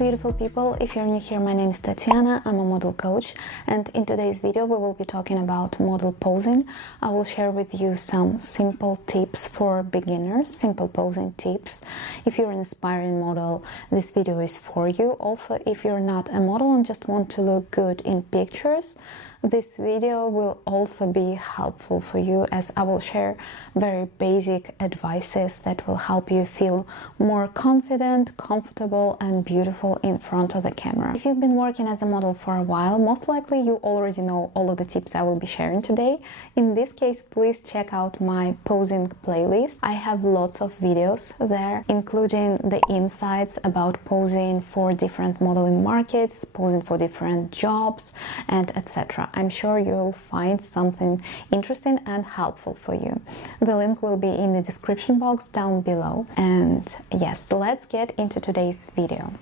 beautiful people, if you're new here, my name is Tatiana, I'm a model coach, and in today's video we will be talking about model posing. I will share with you some simple tips for beginners, simple posing tips. If you're an aspiring model, this video is for you. Also, if you're not a model and just want to look good in pictures, this video will also be helpful for you, as I will share very basic advices that will help you feel more confident, comfortable and beautiful in front of the camera. If you've been working as a model for a while, most likely you already know all of the tips I will be sharing today. In this case, please check out my posing playlist. I have lots of videos there, including the insights about posing for different modeling markets, posing for different jobs, and etc. I'm sure you'll find something interesting and helpful for you. The link will be in the description box down below. And yes, let's get into today's video.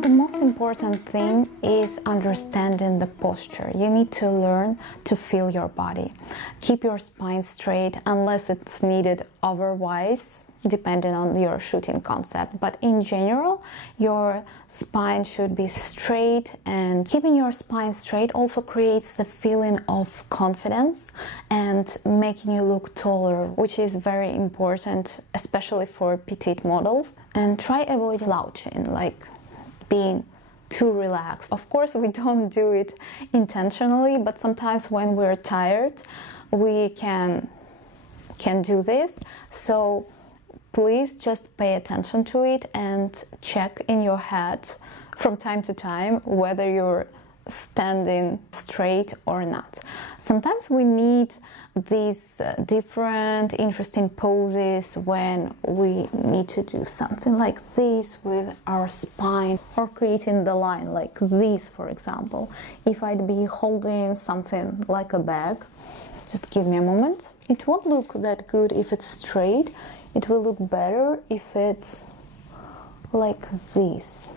The most important thing is understanding the posture. You need to learn to feel your body. Keep your spine straight unless it's needed otherwise, depending on your shooting concept, but in general your spine should be straight, and keeping your spine straight also creates the feeling of confidence and making you look taller, which is very important, especially for petite models. And try avoid slouching, like being too relaxed. Of course, we don't do it intentionally, but sometimes when we're tired we can do this. So please just pay attention to it and check in your head from time to time whether you're standing straight or not. Sometimes we need these different interesting poses when we need to do something like this with our spine, or creating the line like this, for example. If I'd be holding something like a bag, just give me a moment. It won't look that good if it's straight. It will look better if it's like this.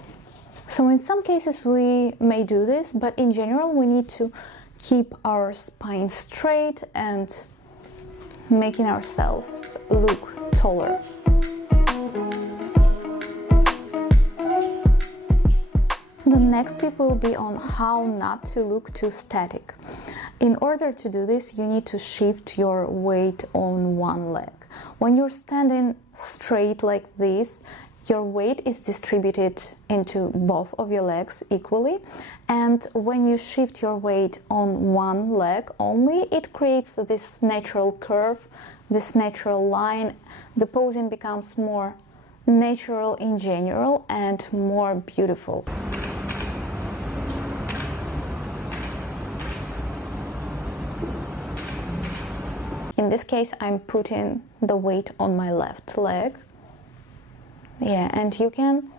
So in some cases we may do this, but in general we need to keep our spine straight and making ourselves look taller. The next tip will be on how not to look too static. In order to do this, you need to shift your weight on one leg. When you're standing straight like this, your weight is distributed into both of your legs equally, and when you shift your weight on one leg only, it creates this natural curve, this natural line. The posing becomes more natural in general and more beautiful. In this case, I'm putting the weight on my left leg. Yeah, and you can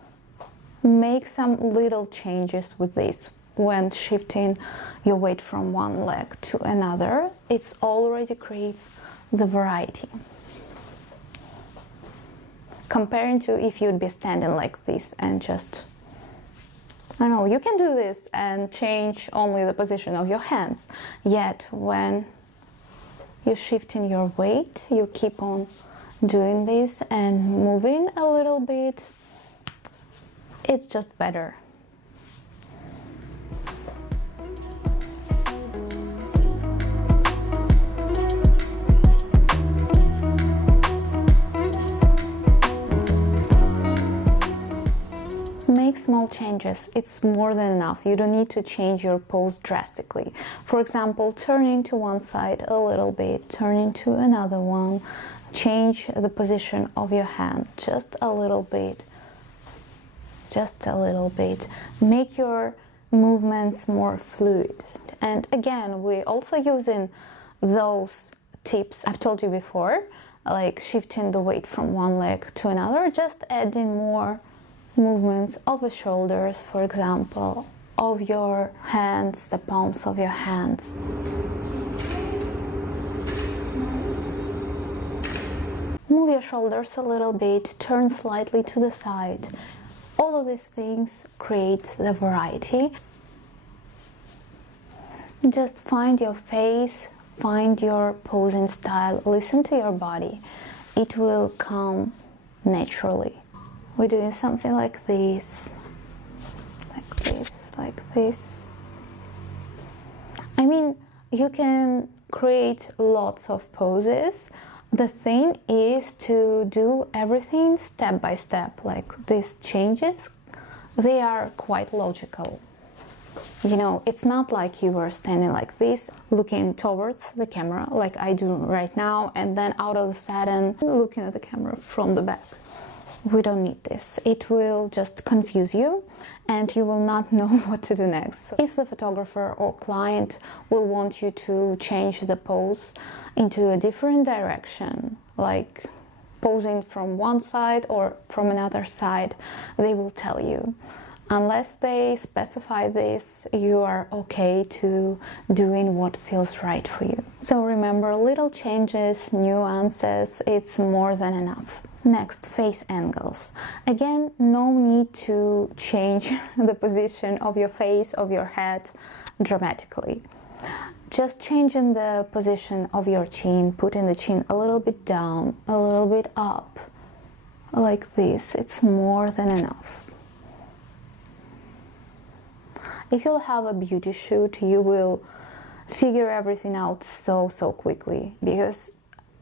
make some little changes with this when shifting your weight from one leg to another. It already creates the variety. Comparing to if you'd be standing like this and just, I don't know, you can do this and change only the position of your hands. Yet when you're shifting your weight, you keep on doing this and moving a little bit, it's just better. Make small changes, it's more than enough. You don't need to change your pose drastically. For example, turning to one side a little bit, turning to another one, change the position of your hand just a little bit, just a little bit. Make your movements more fluid. And again, we're also using those tips I've told you before, like shifting the weight from one leg to another, just adding more movements of the shoulders, for example, of your hands, the palms of your hands. Move your shoulders a little bit, turn slightly to the side. All of these things create the variety. Just find your face, find your posing style, listen to your body. It will come naturally. We're doing something like this, like this, like this. I mean, you can create lots of poses. The thing is to do everything step by step. Like these changes, they are quite logical. You know, it's not like you are standing like this, looking towards the camera, like I do right now, and then out of the sudden looking at the camera from the back. We don't need this. It will just confuse you and you will not know what to do next. If the photographer or client will want you to change the pose into a different direction, like posing from one side or from another side, they will tell you. Unless they specify this, you are okay to doing what feels right for you. So remember, little changes, nuances, it's more than enough. Next, face angles. Again, no need to change the position of your face, of your head dramatically. Just changing the position of your chin, putting the chin a little bit down, a little bit up, like this, it's more than enough. If you'll have a beauty shoot, you will figure everything out so quickly, because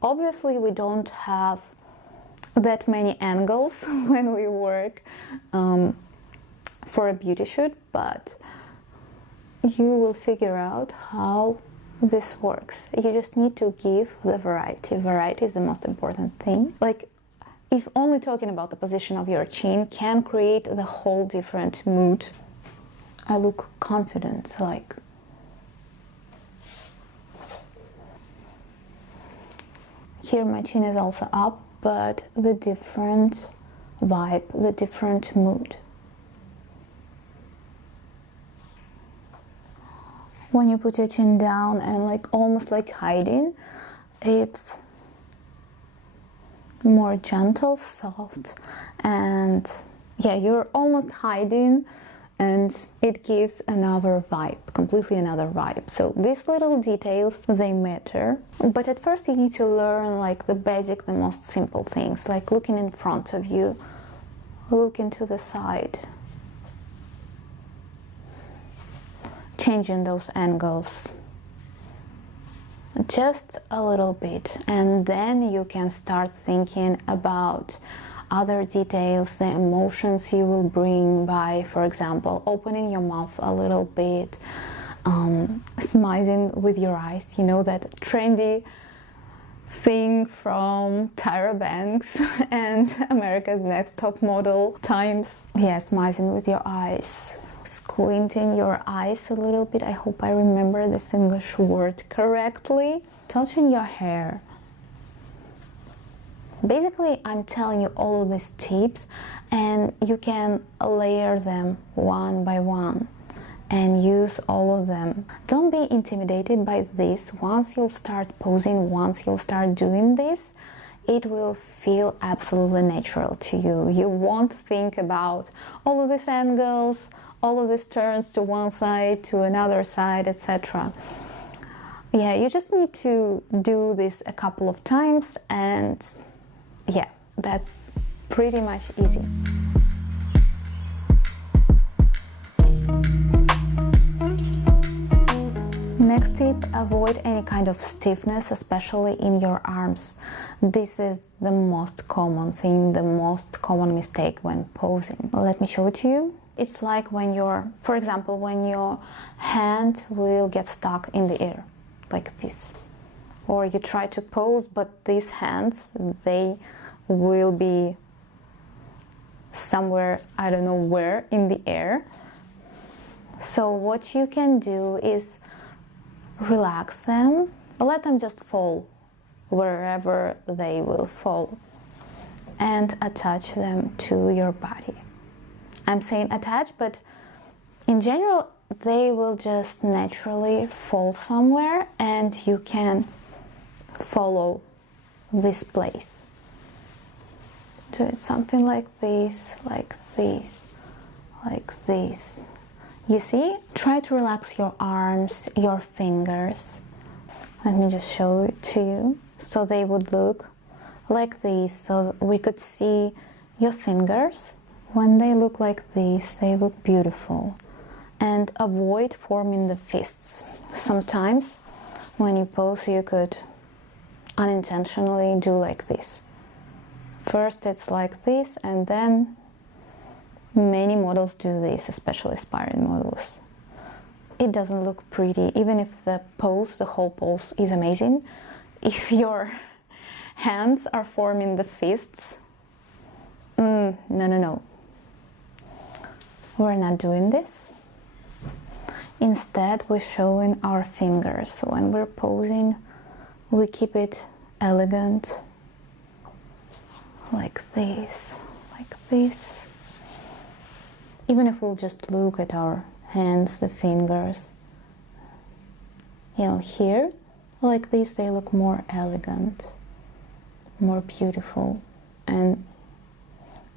obviously we don't have that many angles when we work for a beauty shoot, but you will figure out how this works. You just need to give the variety. Variety is the most important thing. Like, if only talking about the position of your chin can create the whole different mood. I look confident, like here my chin is also up, but the different vibe, the different mood. When you put your chin down and like almost like hiding, it's more gentle, soft, and yeah, you're almost hiding, and it gives another vibe, completely another vibe. So these little details, they matter. But at first you need to learn like the basic, the most simple things, like looking in front of you, looking to the side, changing those angles just a little bit, and then you can start thinking about other details, the emotions you will bring by, for example, opening your mouth a little bit, smiling with your eyes, you know, that trendy thing from Tyra Banks and America's Next Top Model times. Yeah, smiling with your eyes, squinting your eyes a little bit. I hope I remember this English word correctly. Touching your hair. Basically, I'm telling you all of these tips, and you can layer them one by one and use all of them. Don't be intimidated by this. Once you'll start posing, once you'll start doing this, it will feel absolutely natural to you. You won't think about all of these angles, all of these turns to one side, to another side, etc. Yeah, you just need to do this a couple of times, and yeah, that's pretty much easy. Next tip, avoid any kind of stiffness, especially in your arms. This is the most common thing, the most common mistake when posing. Let me show it to you. It's like when for example, when your hand will get stuck in the air, like this. Or you try to pose, but these hands, they will be somewhere, I don't know where, in the air. So what you can do is relax them, let them just fall wherever they will fall, and attach them to your body. I'm saying attach, but in general they will just naturally fall somewhere, and you can follow this place. Do it something like this, like this, like this. You see? Try to relax your arms, your fingers. Let me just show it to you. So they would look like this, so we could see your fingers. When they look like this, they look beautiful. And avoid forming the fists. Sometimes when you pose, you could unintentionally do like this. First it's like this, and then many models do this, especially aspiring models. It doesn't look pretty, even if the pose, the whole pose is amazing. If your hands are forming the fists, no. We're not doing this. Instead, we're showing our fingers. So when we're posing, we keep it elegant, like this, like this. Even if we'll just look at our hands, the fingers, you know, here, like this, they look more elegant, more beautiful. And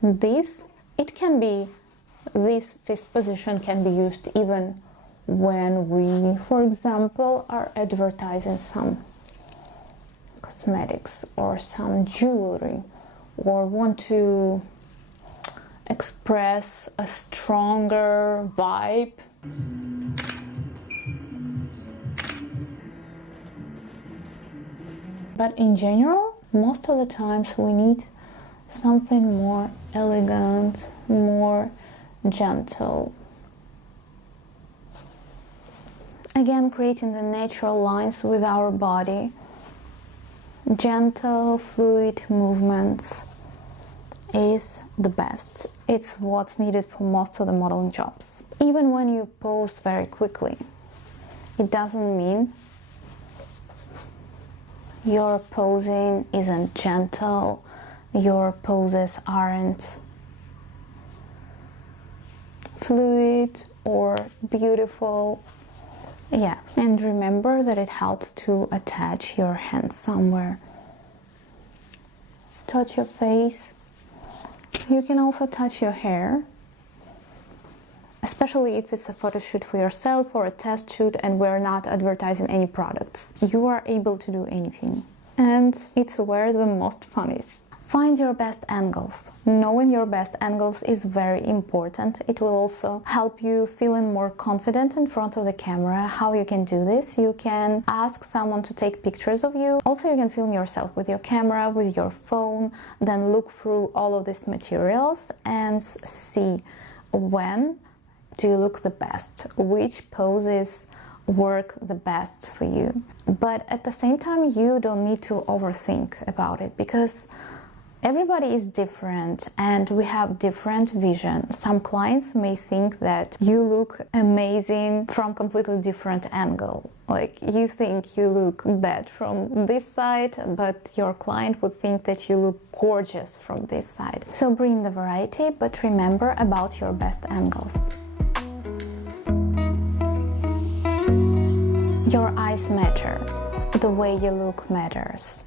this, it can be, this fist position can be used even when we, for example, are advertising some cosmetics or some jewelry, or want to express a stronger vibe. But in general, most of the times we need something more elegant, more gentle. Again, creating the natural lines with our body. Gentle, fluid movements is the best. It's what's needed for most of the modeling jobs. Even when you pose very quickly, it doesn't mean your posing isn't gentle, your poses aren't fluid or beautiful. Yeah, and remember that it helps to attach your hands somewhere. Touch your face. You can also touch your hair, especially if it's a photo shoot for yourself or a test shoot and we're not advertising any products. You are able to do anything. And it's where the most fun is. Find your best angles. Knowing your best angles is very important. It will also help you feeling more confident in front of the camera. How you can do this? You can ask someone to take pictures of you. Also, you can film yourself with your camera, with your phone, then look through all of these materials and see when do you look the best, which poses work the best for you. But at the same time, you don't need to overthink about it, because everybody is different and we have different vision. Some clients may think that you look amazing from completely different angle. Like you think you look bad from this side, but your client would think that you look gorgeous from this side. So bring the variety, but remember about your best angles. Your eyes matter. The way you look matters.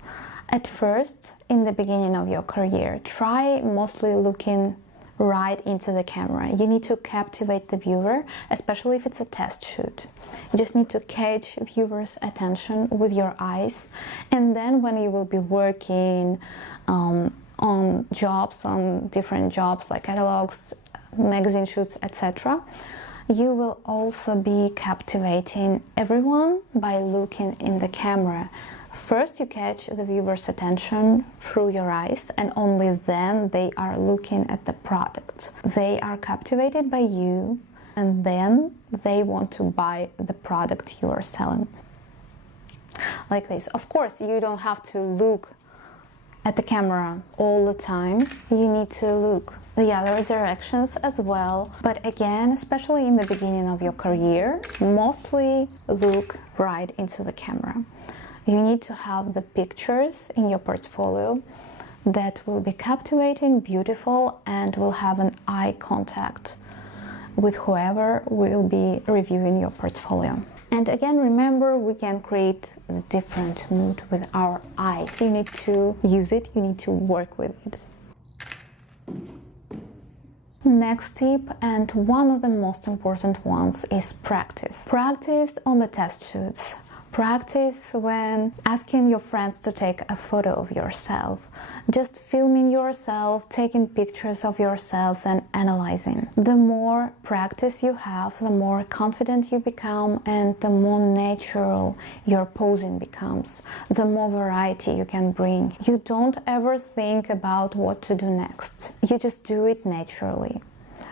At first, in the beginning of your career, try mostly looking right into the camera. You need to captivate the viewer, especially if it's a test shoot. You just need to catch viewers' attention with your eyes, and then when you will be working on jobs, on different jobs like catalogs, magazine shoots, etc., you will also be captivating everyone by looking in the camera. First, you catch the viewer's attention through your eyes, and only then they are looking at the product. They are captivated by you, and then they want to buy the product you are selling. Like this. Of course, you don't have to look at the camera all the time. You need to look the other directions as well. But again, especially in the beginning of your career, mostly look right into the camera. You need to have the pictures in your portfolio that will be captivating, beautiful, and will have an eye contact with whoever will be reviewing your portfolio. And again, remember, we can create a different mood with our eyes. You need to use it, you need to work with it. Next tip, and one of the most important ones, is practice. Practice on the test shoots. Practice when asking your friends to take a photo of yourself, just filming yourself, taking pictures of yourself and analyzing. The more practice you have, the more confident you become, and the more natural your posing becomes, the more variety you can bring. You don't ever think about what to do next. You just do it naturally.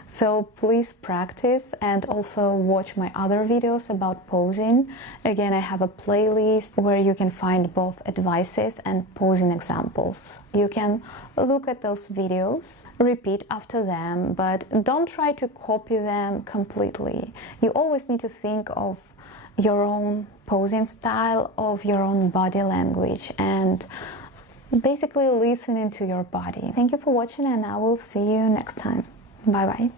So please practice and also watch my other videos about posing. Again, I have a playlist where you can find both advices and posing examples. You can look at those videos, repeat after them, but don't try to copy them completely. You always need to think of your own posing style, of your own body language, and basically listening to your body. Thank you for watching, and I will see you next time. Bye bye.